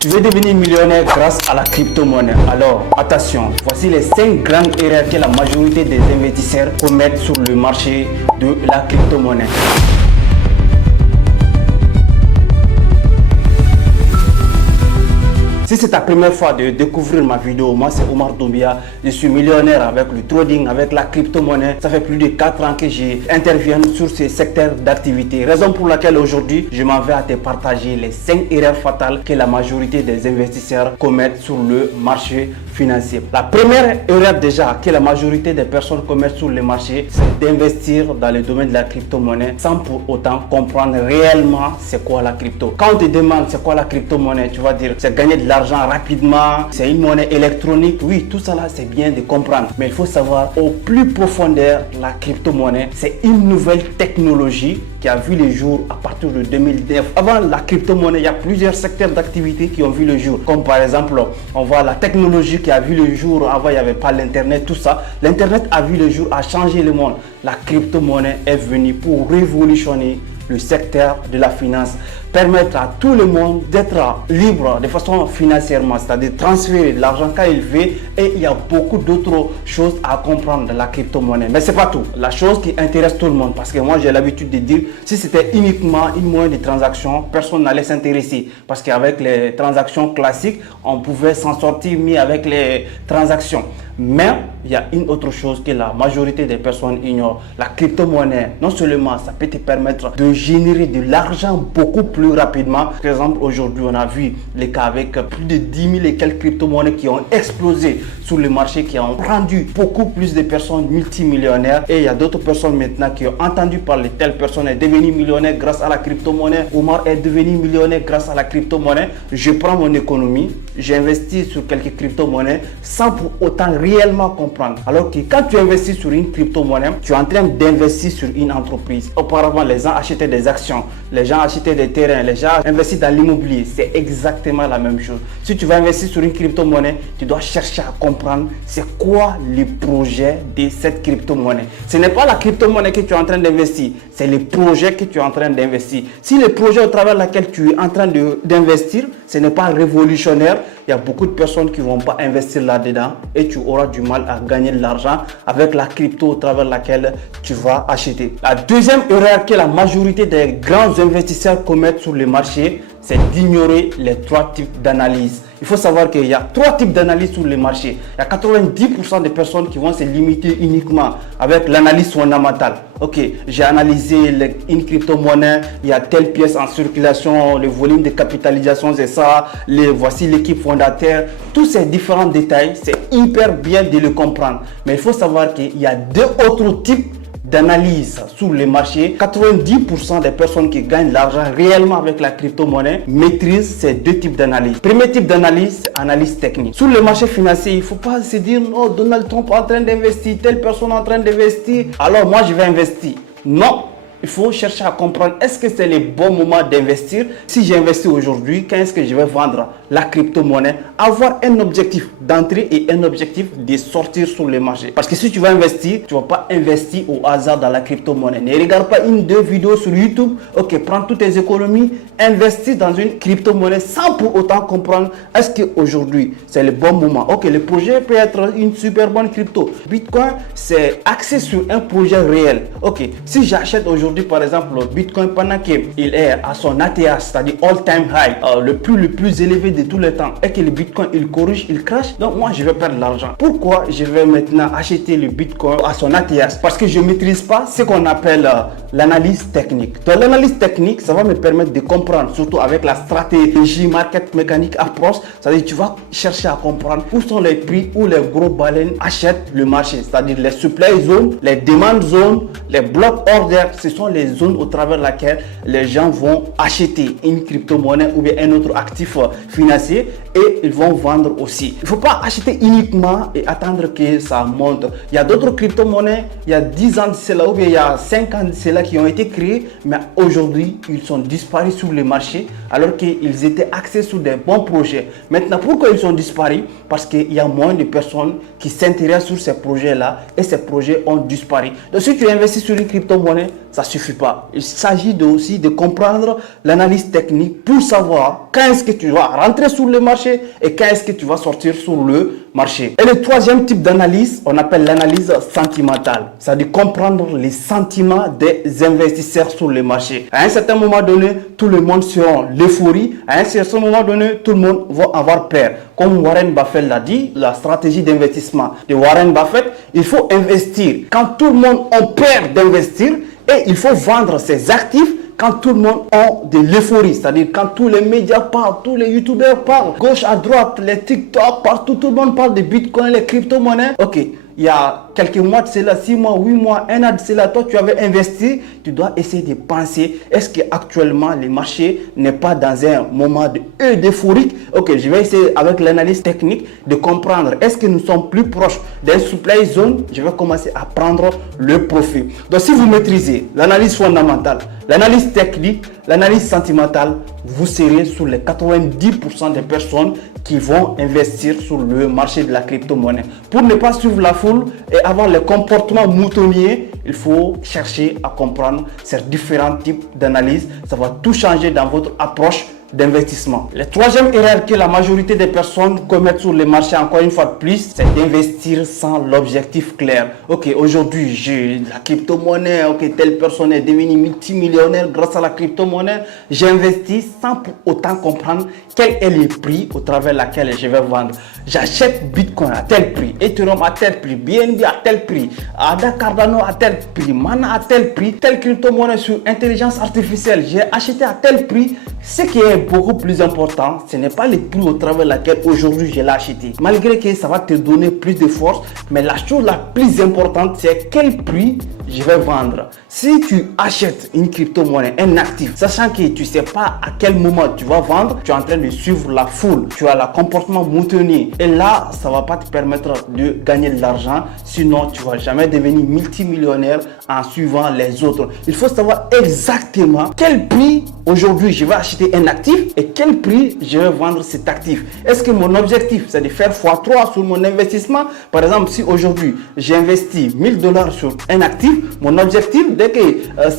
Tu veux devenir millionnaire grâce à la crypto-monnaie. Alors, attention, voici les 5 grandes erreurs que la majorité des investisseurs commettent sur le marché de la crypto-monnaie. Si c'est ta première fois de découvrir ma vidéo, moi c'est Omar Doumbia, je suis millionnaire avec le trading, avec la crypto-monnaie. Ça fait plus de 4 ans que j'interviens sur ces secteurs d'activité. Raison pour laquelle aujourd'hui, je m'en vais à te partager les 5 erreurs fatales que la majorité des investisseurs commettent sur le marché financier. La première erreur déjà que la majorité des personnes commettent sur le marché, c'est d'investir dans le domaine de la crypto-monnaie sans pour autant comprendre réellement c'est quoi la crypto. Quand on te demande c'est quoi la crypto-monnaie, tu vas dire c'est gagner de l'argent rapidement, c'est une monnaie électronique. Oui, tout ça là c'est bien de comprendre, mais il faut savoir au plus profondeur, la crypto-monnaie c'est une nouvelle technologie qui a vu le jour à partir de 2009. Avant la crypto-monnaie, il y a plusieurs secteurs d'activité qui ont vu le jour, comme par exemple on voit la technologie qui a vu le jour. Avant il n'y avait pas l'internet, tout ça. L'internet a vu le jour, a changé le monde. La crypto-monnaie est venue pour révolutionner le secteur de la finance, permettre à tout le monde d'être libre de façon financièrement, c'est-à-dire transférer de l'argent quand il veut. Et il y a beaucoup d'autres choses à comprendre de la crypto-monnaie. Mais c'est pas tout. La chose qui intéresse tout le monde, parce que moi j'ai l'habitude de dire, si c'était uniquement une moyen de transaction, personne n'allait s'intéresser. Parce qu'avec les transactions classiques, on pouvait s'en sortir mieux avec les transactions. Mais il y a une autre chose que la majorité des personnes ignorent. La crypto-monnaie, non seulement ça peut te permettre de générer de l'argent beaucoup plus rapidement. Par exemple, aujourd'hui, on a vu les cas avec plus de 10 000 et quelques crypto-monnaies qui ont explosé sur le marché, qui ont rendu beaucoup plus de personnes multimillionnaires. Et il y a d'autres personnes maintenant qui ont entendu parler, telle personne est devenue millionnaire grâce à la crypto-monnaie. Omar est devenu millionnaire grâce à la crypto-monnaie. Je prends mon économie, j'investis sur quelques crypto-monnaies sans pour autant réellement comprendre. Alors que quand tu investis sur une crypto-monnaie, tu es en train d'investir sur une entreprise. Auparavant, les gens achetaient des actions, les gens achetaient des terrains, les gens investissent dans l'immobilier. C'est exactement la même chose. Si tu vas investir sur une crypto-monnaie, tu dois chercher à comprendre c'est quoi le projet de cette crypto-monnaie. Ce n'est pas la crypto-monnaie que tu es en train d'investir, c'est le projet que tu es en train d'investir. Si le projet au travers lequel tu es en train d'investir, ce n'est pas révolutionnaire, il y a beaucoup de personnes qui ne vont pas investir là-dedans et tu auras du mal à gagner de l'argent avec la crypto au travers laquelle tu vas acheter. La deuxième erreur que la majorité des grands investisseurs commettent sur le marché, c'est d'ignorer les 3 types d'analyse. Il faut savoir qu'il y a 3 types d'analyse sur le marché. Il y a 90% des personnes qui vont se limiter uniquement avec l'analyse fondamentale. Ok, j'ai analysé une crypto-monnaie, il y a telle pièce en circulation, le volume de capitalisation c'est ça, voici l'équipe fondateur. Tous ces différents détails, c'est hyper bien de le comprendre. Mais il faut savoir qu'il y a 2 autres types d'analyse sur le marché. 90% des personnes qui gagnent de l'argent réellement avec la crypto-monnaie maîtrisent ces 2 types d'analyse. Premier type d'analyse, c'est analyse technique. Sur le marché financier, il ne faut pas se dire non, Donald Trump est en train d'investir, telle personne est en train d'investir, alors moi je vais investir. Non. Il faut chercher à comprendre est-ce que c'est le bon moment d'investir. Si j'investis aujourd'hui, quand est-ce que je vais vendre la crypto-monnaie? Avoir un objectif d'entrée et un objectif de sortir sur le marché. Parce que si tu vas investir, tu ne vas pas investir au hasard dans la crypto-monnaie. Ne regarde pas 1-2 vidéos sur YouTube. Ok, prends toutes tes économies, investis dans une crypto-monnaie sans pour autant comprendre est-ce qu'aujourd'hui c'est le bon moment. Ok, le projet peut être une super bonne crypto. Bitcoin, c'est axé sur un projet réel. Ok, si j'achète aujourd'hui par exemple le Bitcoin pendant qu'il est à son ATH, c'est-à-dire all-time high, le plus élevé de tous les temps, et que le Bitcoin il corrige, il crash, donc moi je vais perdre de l'argent. Pourquoi je vais maintenant acheter le Bitcoin à son ATH? Parce que je ne maîtrise pas ce qu'on appelle l'analyse technique. Donc l'analyse technique, ça va me permettre de comprendre, surtout avec la stratégie market mécanique approche, c'est-à-dire tu vas chercher à comprendre où sont les prix, où les gros baleines achètent le marché, c'est-à-dire les supply zones, les demand zones, les block orders. Ce sont les zones au travers laquelle les gens vont acheter une crypto-monnaie ou bien un autre actif financier et ils vont vendre aussi. Il ne faut pas acheter uniquement et attendre que ça monte. Il y a d'autres crypto-monnaies, il y a 10 ans de cela ou bien il y a 5 ans de cela qui ont été créés, mais aujourd'hui ils sont disparus sur le marché alors qu'ils étaient axés sur des bons projets. Maintenant, pourquoi ils sont disparus? Parce qu'il y a moins de personnes qui s'intéressent sur ces projets-là et ces projets ont disparu. Donc si tu investis sur une crypto-monnaie, ça suffit pas. Il s'agit aussi de comprendre l'analyse technique pour savoir quand est-ce que tu vas rentrer sur le marché et quand est-ce que tu vas sortir sur le marché. Et le troisième type d'analyse, on appelle l'analyse sentimentale. C'est-à-dire comprendre les sentiments des investisseurs sur le marché. À un certain moment donné, tout le monde sera en euphorie. À un certain moment donné, tout le monde va avoir peur. Comme Warren Buffett l'a dit, la stratégie d'investissement de Warren Buffett, il faut investir quand tout le monde a peur d'investir et il faut vendre ses actifs quand tout le monde a de l'euphorie, c'est-à-dire quand tous les médias parlent, tous les youtubeurs parlent, gauche à droite, les TikTok, partout, tout le monde parle de Bitcoin, les crypto-monnaies. Ok, il y a quelques mois de cela, 6 mois, 8 mois, 1 an de cela, toi tu avais investi, tu dois essayer de penser, est-ce qu'actuellement le marché n'est pas dans un moment d'euphorie? Ok, je vais essayer avec l'analyse technique de comprendre, est-ce que nous sommes plus proches d'un supply zone? Je vais commencer à prendre le profit. Donc si vous maîtrisez l'analyse fondamentale, l'analyse technique, l'analyse sentimentale, vous serez sur les 90% des personnes qui vont investir sur le marché de la crypto-monnaie. Pour ne pas suivre la foule et avoir les comportements moutonniers, il faut chercher à comprendre ces différents types d'analyse. Ça va tout changer dans votre approche d'investissement. La troisième erreur que la majorité des personnes commettent sur le marché, encore une fois de plus, c'est d'investir sans l'objectif clair. Ok, aujourd'hui j'ai la crypto-monnaie, ok, telle personne est devenue multimillionnaire grâce à la crypto-monnaie. J'investis sans pour autant comprendre quel est le prix au travers lequel je vais vendre. J'achète Bitcoin à tel prix, Ethereum à tel prix, BNB à tel prix, ADA Cardano à tel prix, Mana à tel prix, telle crypto-monnaie sur intelligence artificielle, j'ai acheté à tel prix. Ce qui est beaucoup plus important, ce n'est pas le prix au travers lequel aujourd'hui je l'ai acheté. Malgré que ça va te donner plus de force, mais la chose la plus importante, c'est quel prix je vais vendre. Si tu achètes une crypto-monnaie, un actif, sachant que tu ne sais pas à quel moment tu vas vendre, tu es en train de suivre la foule, tu as le comportement moutonnier. Et là, ça ne va pas te permettre de gagner de l'argent, sinon tu ne vas jamais devenir multimillionnaire en suivant les autres. Il faut savoir exactement quel prix aujourd'hui je vais acheter un actif et quel prix je vais vendre cet actif. Est-ce que mon objectif c'est de faire x3 sur mon investissement? Par exemple, si aujourd'hui j'ai investi $1000 sur un actif, mon objectif dès que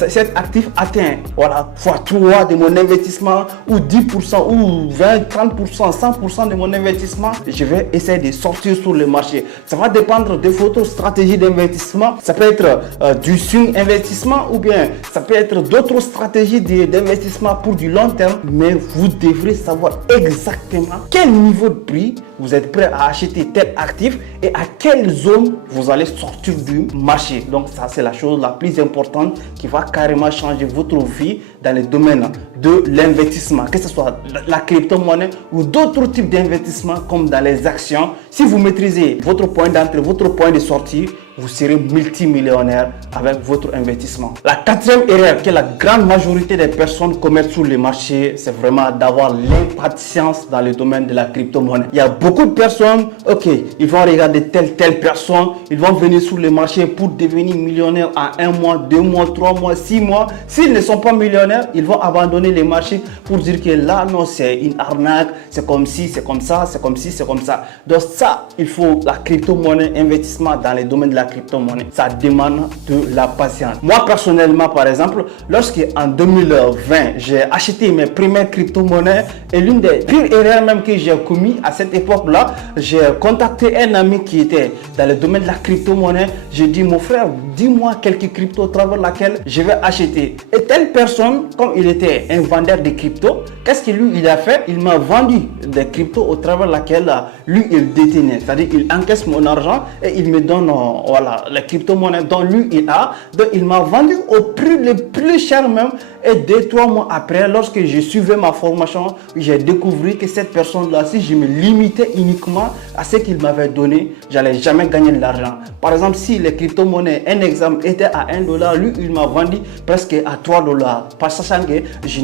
cet actif atteint voilà, x3 de mon investissement ou 10% ou 20, 30%, 100% de mon investissement, je vais essayer de sortir sur le marché. Ça va dépendre de votre stratégie d'investissement. Ça peut être du swing investissement ou bien ça peut être d'autres stratégies d'investissement pour du long terme, mais vous devrez savoir exactement quel niveau de prix vous êtes prêt à acheter tel actif et à quelle zone vous allez sortir du marché. Donc ça, c'est la chose la plus importante qui va carrément changer votre vie dans le domaine de l'investissement, que ce soit la crypto-monnaie ou d'autres types d'investissement comme dans les actions. Si vous maîtrisez votre point d'entrée, votre point de sortie, vous serez multimillionnaire avec votre investissement. La quatrième erreur que la grande majorité des personnes commettent sur le marché, c'est vraiment d'avoir l'impatience dans le domaine de la crypto-monnaie. Il y a beaucoup de personnes, ok, ils vont regarder telle personne, ils vont venir sur le marché pour devenir millionnaire en 1 mois, 2 mois, 3 mois, 6 mois. S'ils ne sont pas millionnaires, ils vont abandonner les marchés pour dire que là, non, c'est une arnaque, c'est comme ci, c'est comme ça, c'est comme ci, c'est comme ça. Donc ça, il faut la crypto-monnaie, investissement dans le domaine de la crypto-monnaie, ça demande de la patience. Moi personnellement, par exemple, lorsque en 2020 j'ai acheté mes premières crypto-monnaies, et l'une des pires erreurs même que j'ai commis à cette époque-là, j'ai contacté un ami qui était dans le domaine de la crypto-monnaie. J'ai dit, mon frère, dis-moi quelques cryptos au travers laquelle je vais acheter. Et telle personne, comme il était un vendeur de crypto, qu'est-ce que lui il a fait? Il m'a vendu des cryptos au travers laquelle lui il détenait, c'est-à-dire il encaisse mon argent et il me donne voilà, les crypto-monnaies dont lui il a. Donc il m'a vendu au prix le plus cher même. Et 2-3 mois après, lorsque je suivais ma formation, j'ai découvert que cette personne-là, si je me limitais uniquement à ce qu'il m'avait donné, j'allais jamais gagner de l'argent. Par exemple, si les crypto-monnaies, un exemple, était à $1, lui, il m'a vendu presque à $3. Pas sachant que je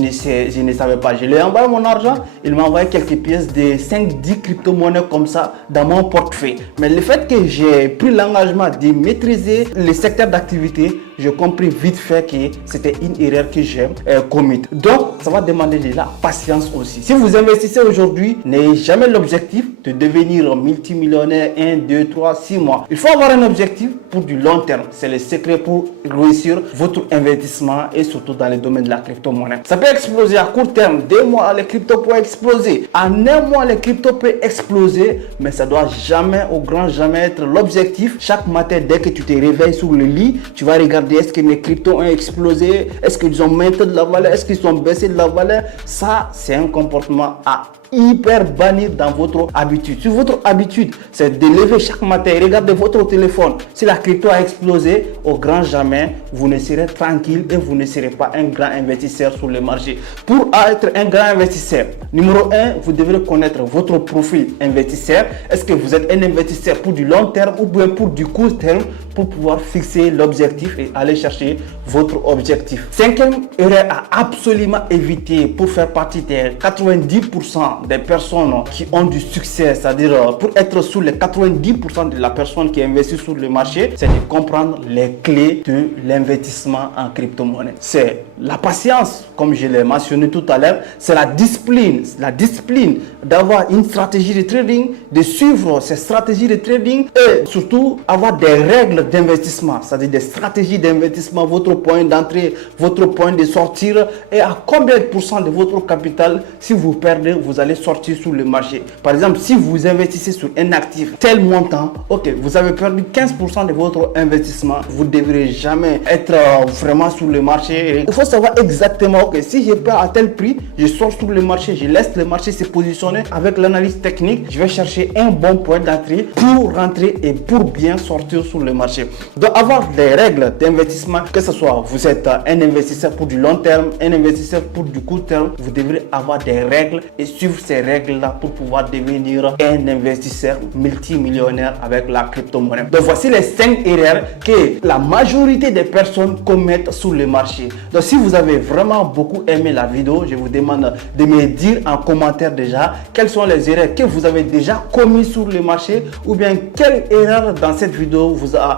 ne savais pas. Je lui ai envoyé mon argent, il m'a envoyé quelques pièces de 5-10 crypto-monnaies comme ça dans mon portefeuille. Mais le fait que j'ai pris l'engagement de maîtriser le secteur d'activité j'ai compris vite fait que c'était une erreur que j'ai commise. Donc, ça va demander de la patience aussi. Si vous investissez aujourd'hui, n'ayez jamais l'objectif de devenir multimillionnaire 1, 2, 3, 6 mois. Il faut avoir un objectif pour du long terme. C'est le secret pour réussir votre investissement et surtout dans le domaine de la crypto-monnaie. Ça peut exploser à court terme. 2 mois, les cryptos peuvent exploser. En 1 mois, les cryptos peuvent exploser, mais ça doit jamais, au grand jamais être l'objectif. Chaque matin, dès que tu te réveilles sur le lit, tu vas regarder est-ce que les cryptos ont explosé, est-ce qu'ils ont maintenu de la valeur, est-ce qu'ils ont baissé de la valeur. Ça, c'est un comportement à hyper bannir dans votre habitude. Si votre habitude, c'est de lever chaque matin et regarder votre téléphone, si la crypto a explosé, au grand jamais, vous ne serez tranquille et vous ne serez pas un grand investisseur sur le marché. Pour être un grand investisseur, numéro 1, vous devrez connaître votre profil investisseur. Est-ce que vous êtes un investisseur pour du long terme ou bien pour du court terme, pour pouvoir fixer l'objectif et aller chercher votre objectif. 5e erreur à absolument éviter pour faire partie des 90% des personnes qui ont du succès, c'est-à-dire pour être sous les 90% de la personne qui investit sur le marché, c'est de comprendre les clés de l'investissement en crypto-monnaie. C'est la patience, comme je l'ai mentionné tout à l'heure, c'est la discipline d'avoir une stratégie de trading, de suivre ces stratégies de trading et surtout avoir des règles d'investissement, c'est-à-dire des stratégies d'investissement, votre point d'entrée, votre point de sortir et à combien de pourcents de votre capital, si vous perdez, vous allez sortir sur le marché. Par exemple, si vous investissez sur un actif tel montant, ok, vous avez perdu 15% de votre investissement, vous ne devrez jamais être vraiment sur le marché. Il faut savoir exactement, ok, si je perds à tel prix, je sors sur le marché, je laisse le marché se positionner avec l'analyse technique, je vais chercher un bon point d'entrée pour rentrer et pour bien sortir sur le marché. Donc avoir des règles d'investissement, que ce soit vous êtes un investisseur pour du long terme, un investisseur pour du court terme, vous devrez avoir des règles et suivre ces règles-là pour pouvoir devenir un investisseur multimillionnaire avec la crypto-monnaie. Donc voici les 5 erreurs que la majorité des personnes commettent sur le marché. Donc si vous avez vraiment beaucoup aimé la vidéo, je vous demande de me dire en commentaire déjà quelles sont les erreurs que vous avez déjà commises sur le marché ou bien quelle erreur dans cette vidéo vous a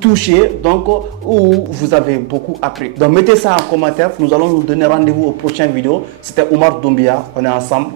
touché, donc où vous avez beaucoup appris. Donc mettez ça en commentaire, nous allons nous donner rendez-vous aux prochaines vidéos. C'était Omar Doumbia, on est ensemble.